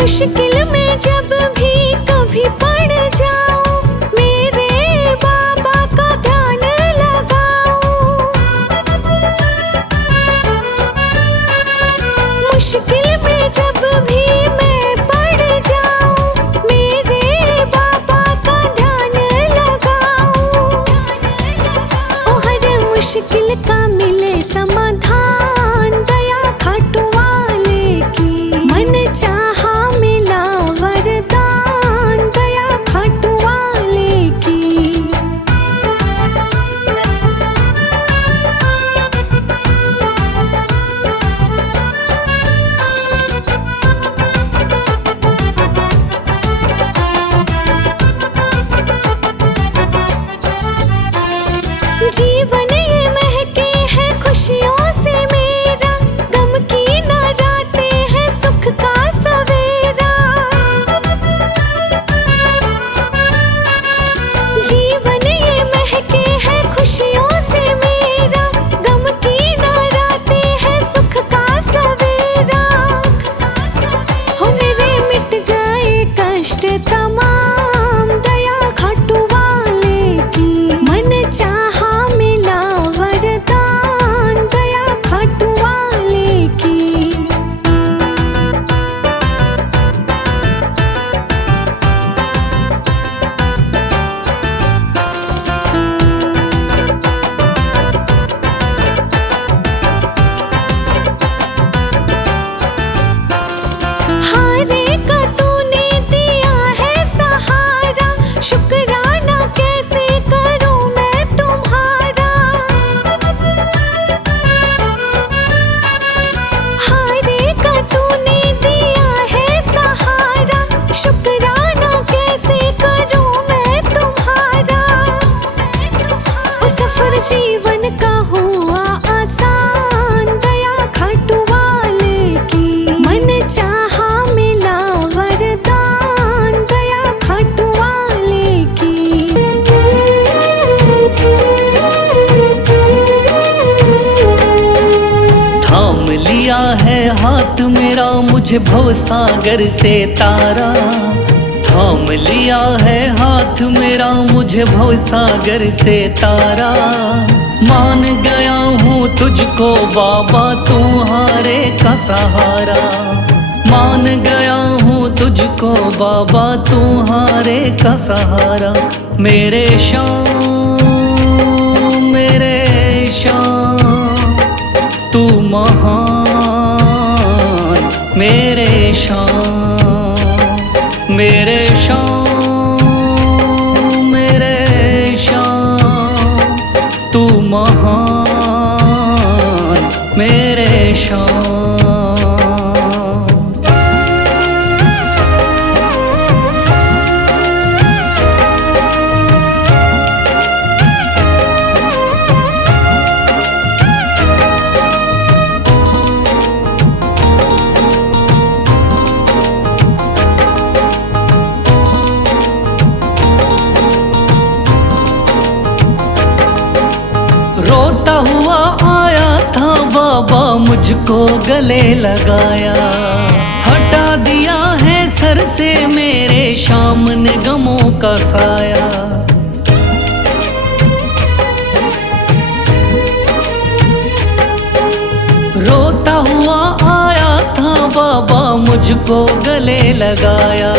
मुश्किल में जब भी कभी पड़ जाऊं, मेरे बाबा का ध्यान लगाऊं। मुश्किल में जब भी मैं पड़ जाऊं, मेरे बाबा का ध्यान लगाऊं। ओ हर मुश्किल का मिले समाधान, दया खाटू वाले की। मन चाहा मिला वरदान, दया खाटू वाले की। जीवन ये महके है खुशियों से मेरा, गम की न रातें हैं सुख का सवेरा। जीवन ये महके है खुशियों से मेरा, गम की न रातें हैं सुख का सवेरा। हो मेरे मिट गए कष्ट तमाम, दया खाटू वाले की। मन चाहा मिला वरदान, दया खाटू वाले की। हारे का तूने दिया है सहारा, शुक्राना कैसे करूं मैं तुम्हारा। हारे का तूने दिया है सहारा, शुक्राना कैसे करूं मैं तुम्हारा। ओ सफर जीवन का हुआ आसान, दया खाटू वाले की। मन चाहा मिला वरदान, दया खाटू वाले की। थाम लिया है हाथ मेरा मुझे भवसागर से तारा। थाम लिया है हाथ मेरा मुझे भवसागर से तारा। मान गया हूँ तुझको बाबा तुम्हारे का सहारा। मान गया हूँ तुझको बाबा तुम्हारे का सहारा। मेरे शाम मेरे शाम तू महान। मेरे शाम मेरे शाम मेरे शाम तू महान। मेरे शाम रोता हुआ आया था बाबा मुझको गले लगाया। हटा दिया है सर से मेरे शाम ने गमों का साया। रोता हुआ आया था बाबा मुझको गले लगाया।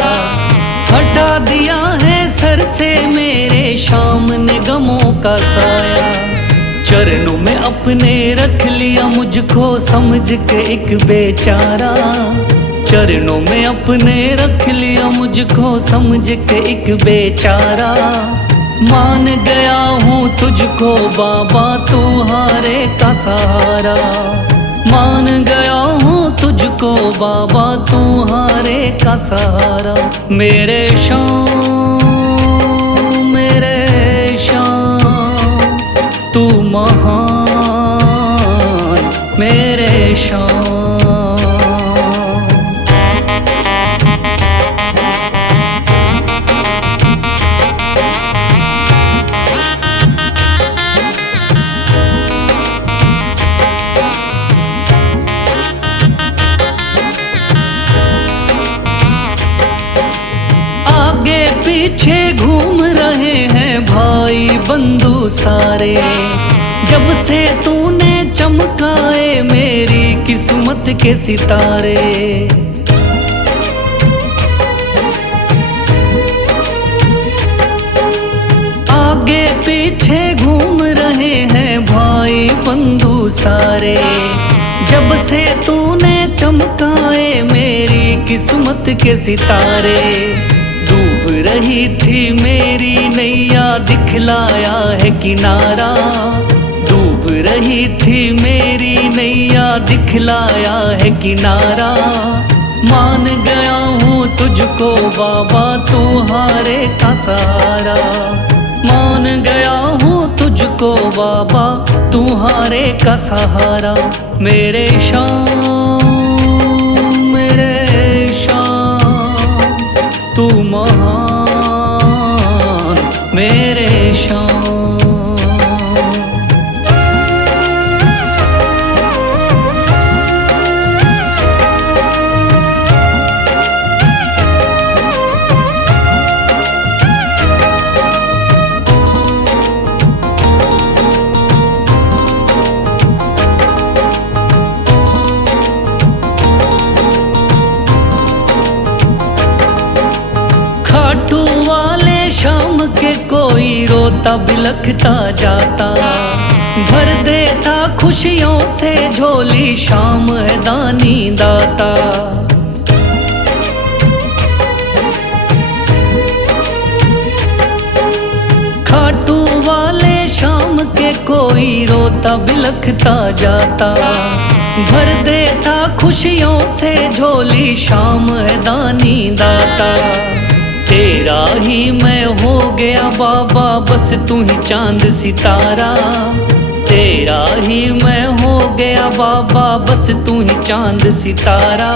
हटा दिया है सर से मेरे शाम ने गमों का साया। चरणों में अपने रख लिया मुझको समझ के एक बेचारा। चरणों में अपने रख लिया मुझको समझ के एक बेचारा। मान गया हूँ तुझको बाबा तुम्हारे का सहारा। मान गया हूँ तुझको बाबा तुम्हारे का सहारा। मेरे शाम मेरे शाम तू महान। मेरे शाम सारे। जब से तूने चमकाए मेरी किस्मत के सितारे। आगे पीछे घूम रहे हैं भाई बंधु सारे। जब से तूने चमकाए मेरी किस्मत के सितारे। डूब रही थी मेरी नैया दिखलाया है किनारा। डूब रही थी मेरी नैया दिखलाया है किनारा। मान गया हूँ तुझको बाबा तुम्हारे का सहारा। मान गया हूँ तुझको बाबा तुम्हारे का सहारा। मेरे शाम तू महान मेरे शाम। खाटू वाले शाम के कोई रोता बिलखता जाता। भर देता खुशियों से झोली शाम है दानी दाता। खाटू वाले शाम के कोई रोता बिलखता जाता। भर देता खुशियों से झोली शाम है दानी दाता। तेरा ही मैं हो गया बाबा बस तू ही चांद सितारा। तेरा ही मैं हो गया बाबा बस तू ही चांद सितारा।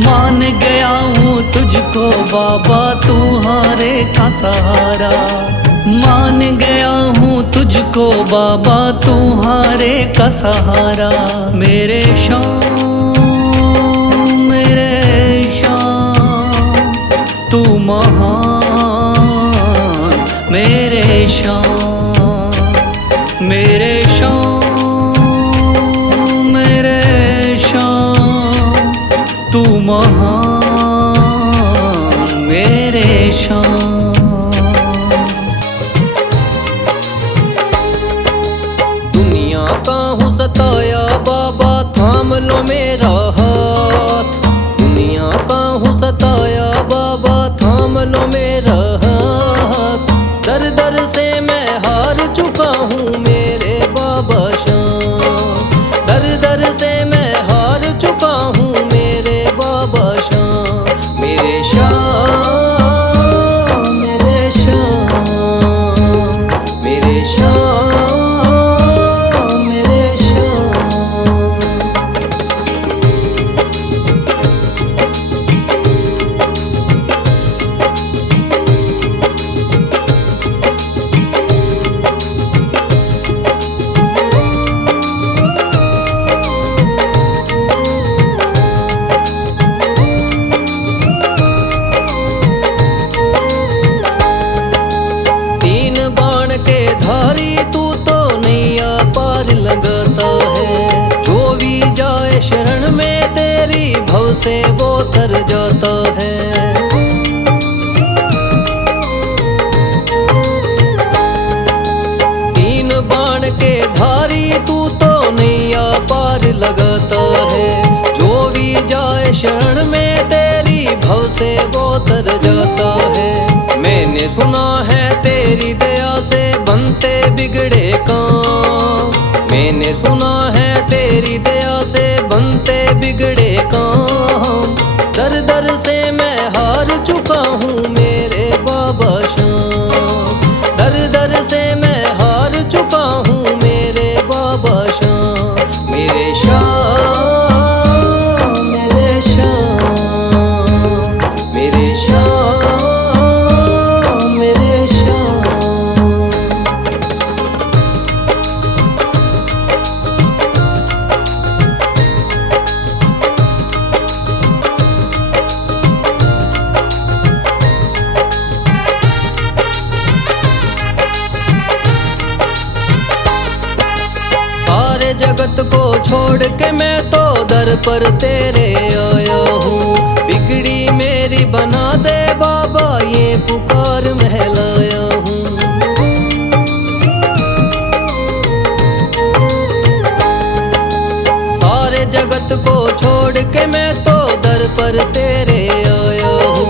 मान गया हूँ तुझको बाबा तुम्हारे का सहारा। मान गया हूँ तुझको बाबा तुम्हारे का सहारा। मेरे शाम तू महान मेरे शाम। मेरे शाम तू महान मेरे शाम। दुनिया का हूँ सताया बाबा थाम लो मेरा हाथ। दुनिया का हूँ सताया बाबा थाम लो मेरा हाथ। दर दर से मैं हार चुका हूँ मेरे बाबा शाम। दर दर से मैं हार चुका हूँ मेरे बाबा शाम। मेरे शाम मेरे शाम मेरे शाम मेरे शाम। तीन बाण के धारी तू तो नैया पार लगाता है। जो भी जाए शरण में तेरी भव से वो तर जाता है। तीन बाण के धारी तू तो नैया पार लगाता है। जो भी जाए शरण में तेरी भव से वो तर जाता है। मैंने सुना है तेरी दया से बनते बिगड़े काम। मैंने सुना है तेरी दया से बनते बिगड़े काम। दर दर से मैं हार चुका हूँ मेरे बाबा शाम। दर दर से मैं हार चुका हूँ मेरे बाबा शाम। मेरे शाम मेरे शाम मेरे शाम मेरे शाम। छोड़ के मैं तो दर पर तेरे आया हूँ। बिगड़ी मेरी बना दे बाबा ये पुकार महलाया हूँ। सारे जगत को छोड़ के मैं तो दर पर तेरे आया हूँ।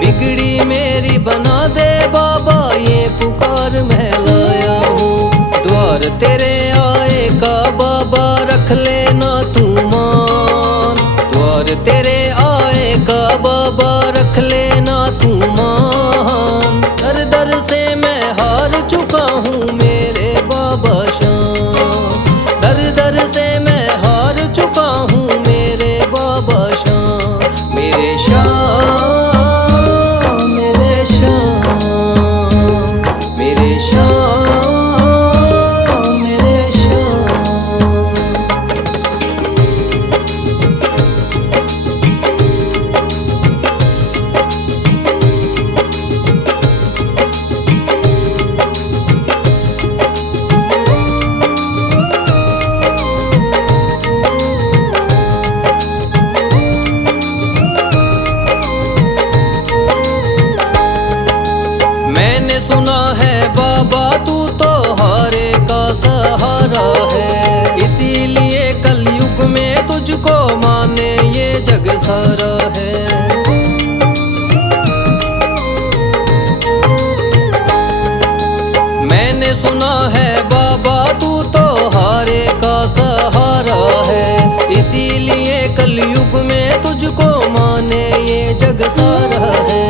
बिगड़ी मेरी बना दे बाबा ये पुकार महलाया हूँ। द्वार तेरे आए का बाबा रख लेना तू मान। द्वार तेरे आए का बाबा रख लेना तू मान। दर दर से मैं हार चुका हूँ मेरे बाबा शाम। दर दर से मैं हार चुका हूँ मेरे बाबा शाम। मेरे शाम मेरे शाम मेरे शाम मेरे शाम। मैंने सुना है बाबा तू तो हारे का सहारा है। इसीलिए कलयुग में तुझको माने ये जग सारा है। मैंने सुना है बाबा तू तो हारे का सहारा है। इसीलिए कलयुग में तुझको माने ये जग सारा है।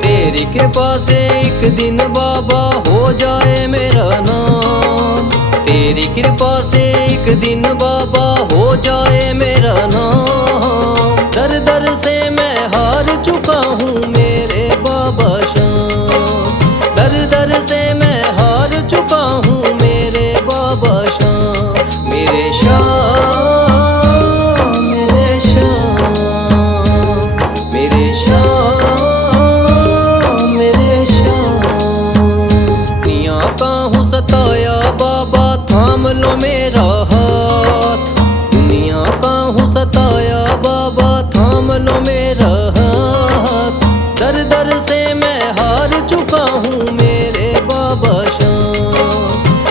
तेरी कृपा से एक दिन बाबा हो जाए मेरा नाम। तेरी कृपा से एक दिन बाबा हो जाए मेरा नाम। दर दर से मैं हार चुका हूँ मेरे बाबा शाम। दर दर से मैं हार चुका हूँ मेरे बाबा शाम। मेरे शाम मेरे शाम मेरे शाम मेरे शाम। दुनिया का हूँ सताया बाबा थाम लो मेरा हाथ। दुनिया का हूँ सताया बाबा थाम लो मेरा हाथ। दर दर से मैं हार चुका हूँ मेरे बाबा शाम।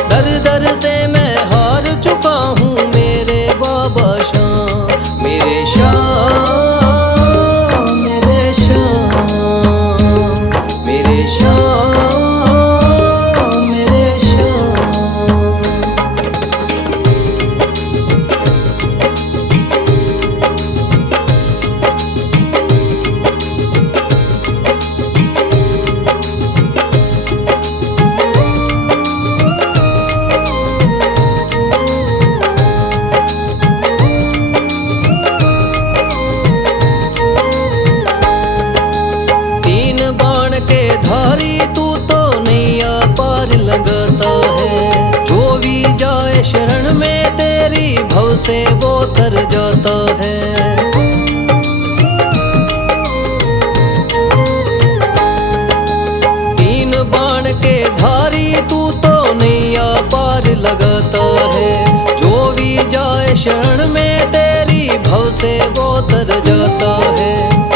दर दर से मैं हार चुका हूँ मेरे बाबा शाम। मेरे शाम मेरे शाम मेरे शाम मेरे शाम। तीन बाण के धारी तू तो नैया पार लगाता है। जो भी जाए शरण में तेरी भव से वो तर जाता है। तीन बाण के धारी तू तो नैया पार लगाता है। जो भी जाए शरण में तेरी भव से वो तर जाता है।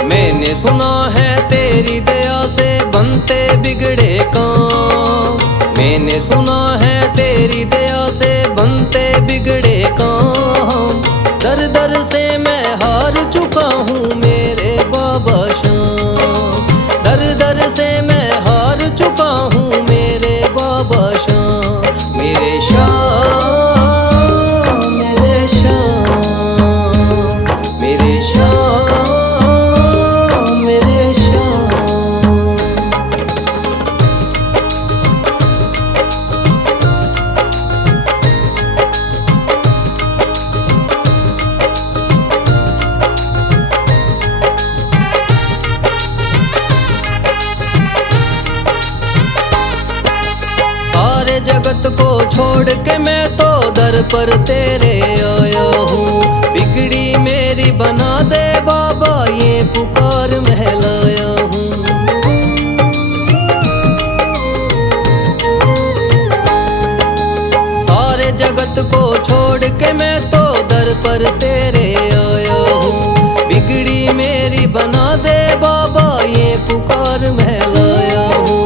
मैंने सुना है तेरी दया से बनते बिगड़े काम। मैंने सुना है तेरी दया से बनते बिगड़े काम। दर दर से मैं हार चुका हूँ मेरे बाबा शाम। दर दर से मैं हार चुका हूँ मेरे बाबा शाम। मेरे शाम मेरे शाम मेरे शाम मेरे शाम। सारे जगत को छोड़ के मैं तो दर पर तेरे आया हूँ। बिगड़ी मेरी बना दे बाबा ये पुकार महलाया हूँ। सारे जगत को छोड़ के मैं तो दर पर तेरे आया हूँ। बिगड़ी मेरी बना दे बाबा, ये पुकार मैं लाया हूँ।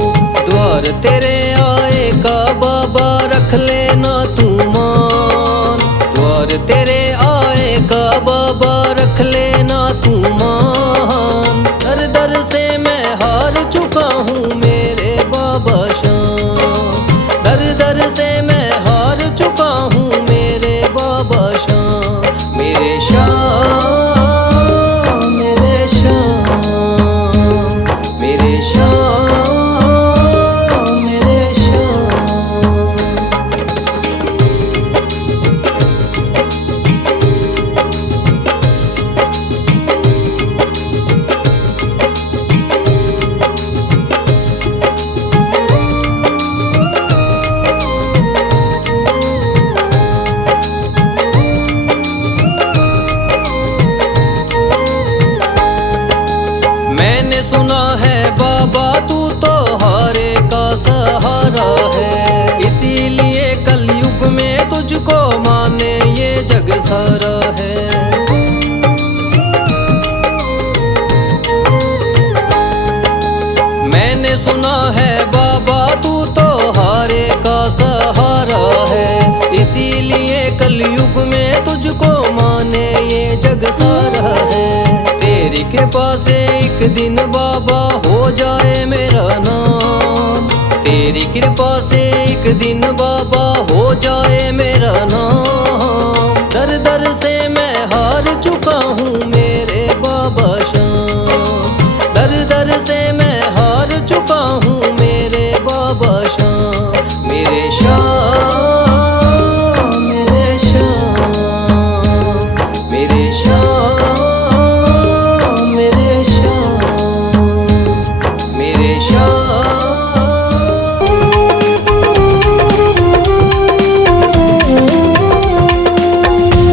द्वार तेरे आए का बाबा रख लेना तू मान। द्वार तेरे आए का बाबा रख लेना तू मान। दर दर से मैं हार चुका हूँ मेरे बाबा श्याम। दर दर से मैं हार चुका हूँ मेरे बाबा श्याम। मेरे श्याम, मेरे श्याम, मेरे श्याम, मेरे श्याम। मैंने सुना है बाबा तू तो हारे का सहारा है, इसीलिए कलयुग में तुझको माने ये जग सारा है। मैंने सुना है बाबा तू तो हारे का सहारा है, इसीलिए कलयुग में तुझको माने ये जग सारा है। तेरी कृपा से एक दिन बाबा हो जाए मेरा नाम। तेरी कृपा से एक दिन बाबा हो जाए मेरा नाम। दर दर से मैं हार चुका हूँ मेरे बाबा श्याम। दर दर से मैं हार चुका हूँ मेरे बाबा श्याम। मेरे श्याम, मेरे श्याम, मेरे श्याम, मेरे श्याम, मेरे श्याम।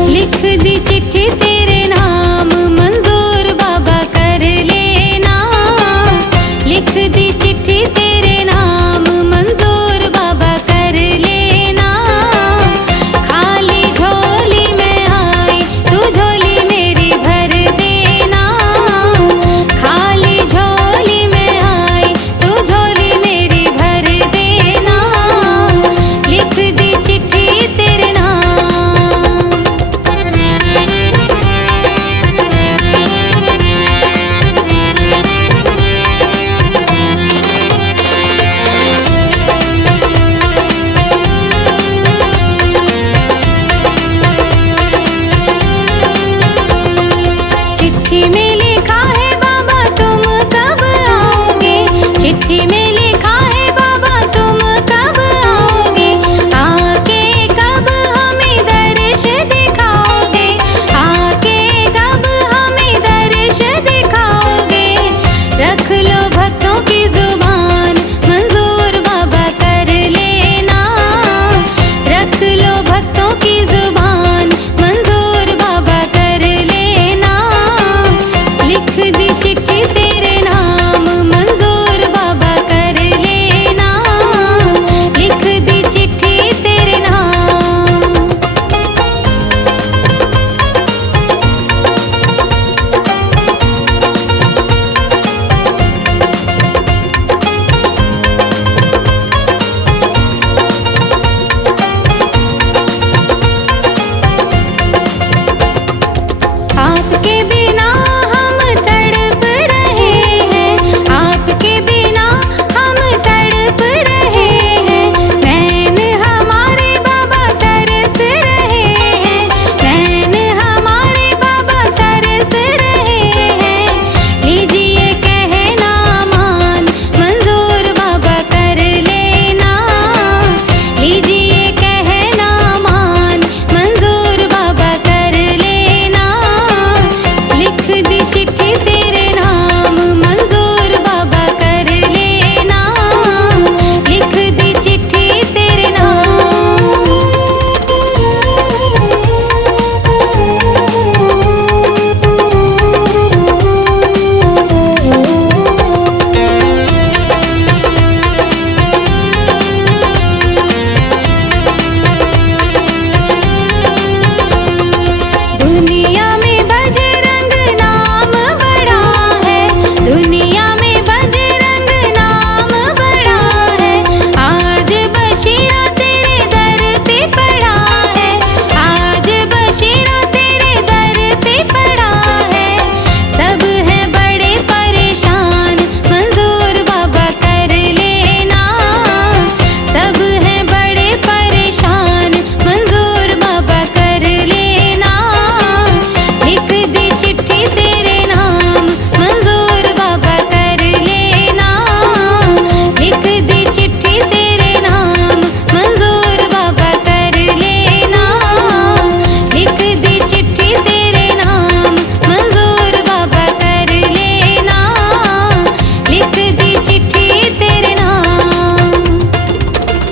लिख दी चिट्ठी तेरे नाम मंजूर बाबा कर लेना। लिख दी चिट्ठी तेरे नाम मंजूर बाबा कर लेना। खाली झोली में आई तू झोली मेरी भर देना। खाली झोली में आई तू झोली मेरी भर देना। लिख दी चिट्ठी तेरे नाम। चिट्ठी में लिखा है बाबा तुम कब आओगे। चिट्ठी में लिखा है बाबा तुम कब आओगे। आके कब हमें दर्श दिखाओगे। आके कब हमें दर्श दिखाओगे। रख लो भक्तों की जुबान मंजूर बाबा कर लेना। रख लो भक्तों की जुबान मंजूर बाबा कर लेना। लिख दी चिट्ठी तेरे नाम मंजूर बाबा कर लेना। लिख दी चिट्ठी तेरे नाम। आपके बिना हम तड़प रहे हैं। आपके बिना हम तड़प रहे हैं। नैन हमारे बाबा तरस रहे हैं। नैन हमारे बाबा तरस रहे हैं। लीजिए कहना मान मंजूर बाबा कर लेना। लीजिए कहना मान मंजूर बाबा कर लेना। लिख दी चिट्ठी तेरे नाम मंजूर बाबा कर लेना। लिख दी दुनिया